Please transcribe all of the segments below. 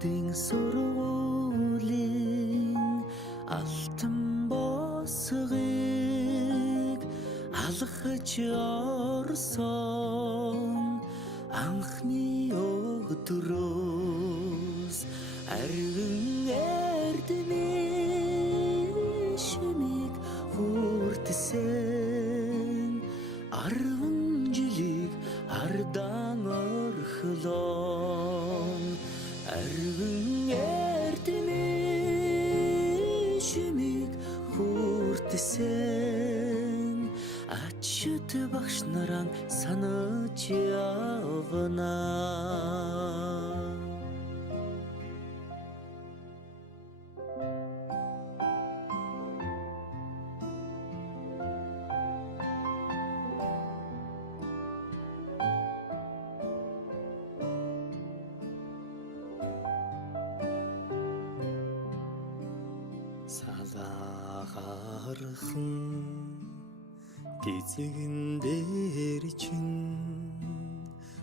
Хүүхдийн сургуулийн алтан босгыг алхаж орсон анхны өдрөөс арвин эрдмийн шимийг хүртсэн 10 жилиг ардан орхлон арвин эрдмийн шимийг хүртсэн ачт багш нараа санаж явна. Салаагархан гизэгэн дээр чин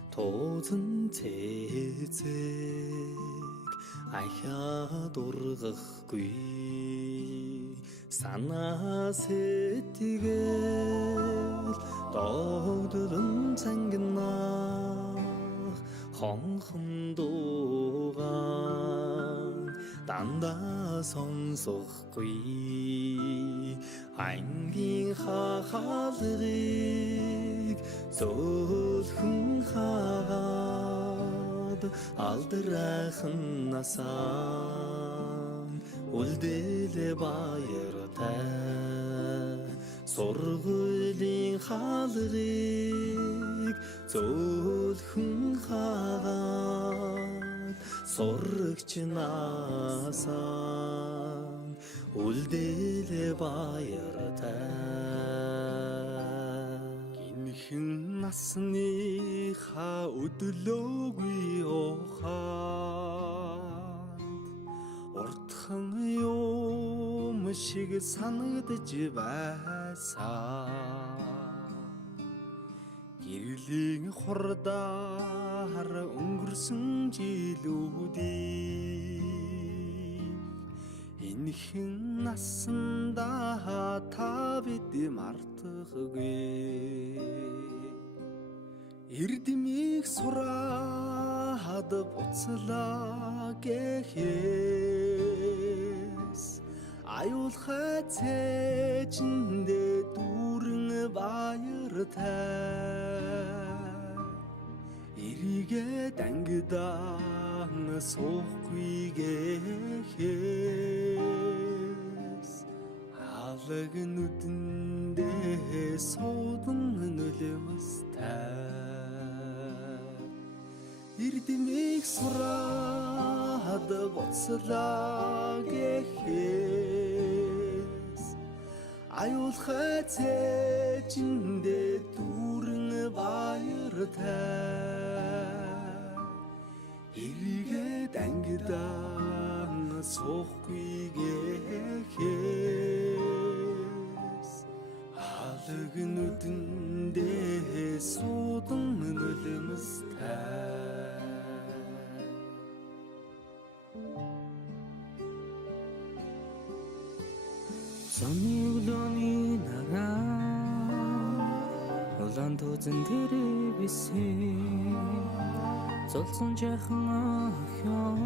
тоозон цэцэг ахаад ургахгүй санаа сэтгэл догдолн цангинах хонхон дуугаан дандаа сонсохгүй ангийн хахалгыг зөөлхөн хаагаад алдрайхан насаа үлдээлээ баяртай сургуулийн хаалгыг зөөлхөн хаагаад сурагч насаа үлдээлээ баяртай гинхэн насныхаа өдлөөгүй ухаанд уртхан юм шиг санагдж байсан гэрлийн хурдаар өнгөрсөн жилүүдийг энэхэн насандаа та бид мартахгүй эрдмийг сураад буцлаа гэхээс аюулхай цээжиндээ дүүрэн баяртай эрийгээ дангидаан суухгүй гэхээс алаг нүдэндээ суудан нөлөөстэй эрдмийг сураад буцлаа гэхээс аюулхай цээжиндээ дүүрэн баяртай эрийгээ дангидаан суухгүй гэхээс алаг нүдэндээ суудан нөлөөстэй Сонны өглөөний нараа улаан тузан дээр бисэн золсон жахан охин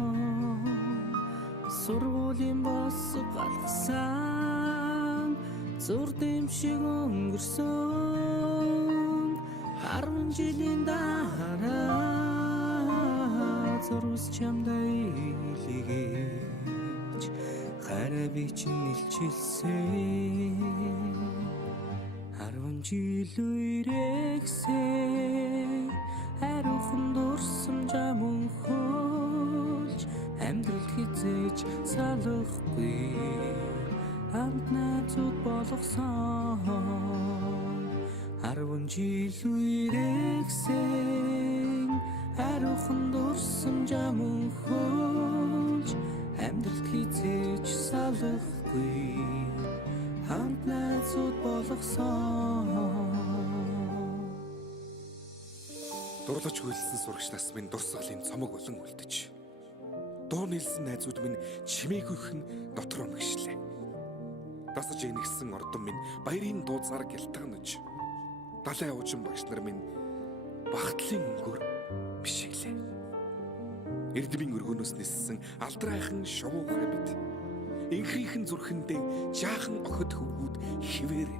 сургуулийн босго галгасан зур дэвшиг өнгөрсөн 10 жилийн дараа зурус чамдаа илгээж хараа би чинь илчилсэн 10 жил үрэгсээ хариухан дурсам жамун хөлж амьдрал хизээж салахгүй хамт найзууд болгосон 10 жил үрэгсээ хариухан дурсам жамун хөлж амьдрал хизээж салахгүй хамт найзууд болгосон Дурлаж хүлсэн сурагч нас минь дурсгалын цомог болон үлдэж дуу нийлсэн найзууд минь чимээгүйхэн дотроо мэгшлээ. Дасаж энэгсэн ордон минь баярын дууцаар гялтганаж, далайн уужин багш нар минь багтлын өнгөөр бишиглээ. Эрдмийн өргөнөөс ниссэн алдрайхан шувуугай бид инхрийнхэн зүрхэндээ жаахан охид хөвгүүд хിവэрэ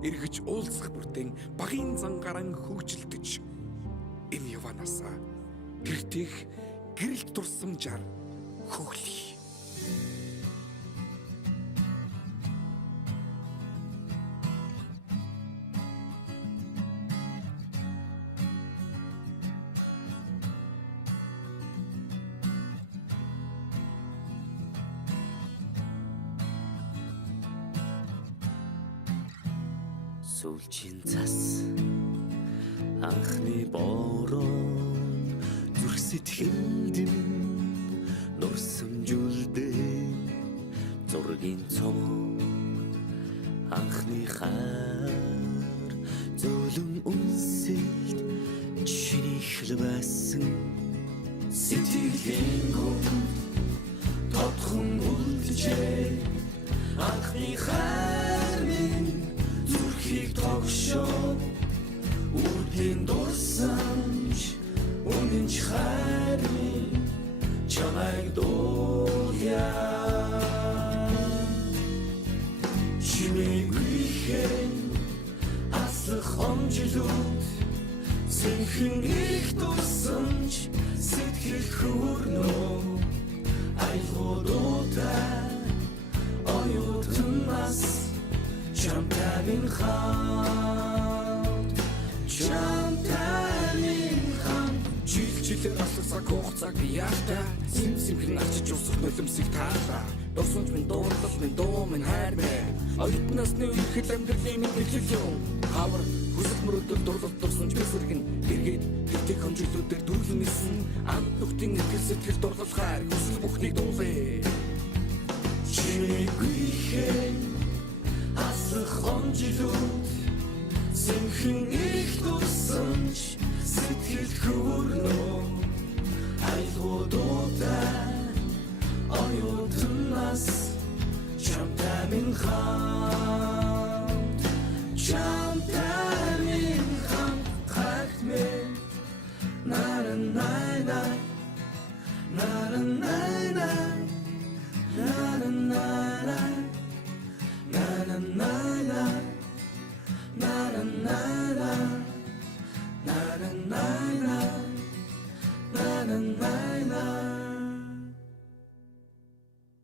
эргэж уулзах бүртэн багийн зангаран хөгжилдөж энэ яванасаа гэртих гэрэлт дурсамжаар хөглөе. Сүүлчийн цас анхны бороо зүрх сэтгэлд нурсамжуулдээ зургийн цом анхны хаар зөөлөн үнсэлд чиний хэлбэсэн сэтгэлийн гүн тодхон үлджээ анхны хаар минь зүрхийг тогшоо үрдийн дурсамж үнэн хайрын чамайг дуулъя чимээгүйхэн аслах омжилууд сэнхэн их дурсамж сэтгэл хүрнөө айлгуудаа оюутнаас Чамтайгийн хамт жилээр алсаг хугацааг яахта симхэн ачиж усах нулимсыг таалаа дурсамж минь дуурлал минь дуу минь хайр минь оюутнаас нэг ихэд амьдралын минь хэлэл юм хавар хүсэл мөрөдөл дурлал дурсамж бисэргэн эргээд гэртээ хонжиглүүдээр дүрлэн нисэн амт нүхтийн итгэл сэтгэл дурлал хайр хүсэл бүхнийг дуулъя чимээгүйхэн аслах омжилууд сэнхэн их дурсамж сэтгэл хүрнөө айлгуудаа оюутнаас чамтай минь хамт хагт минь на на на на на на на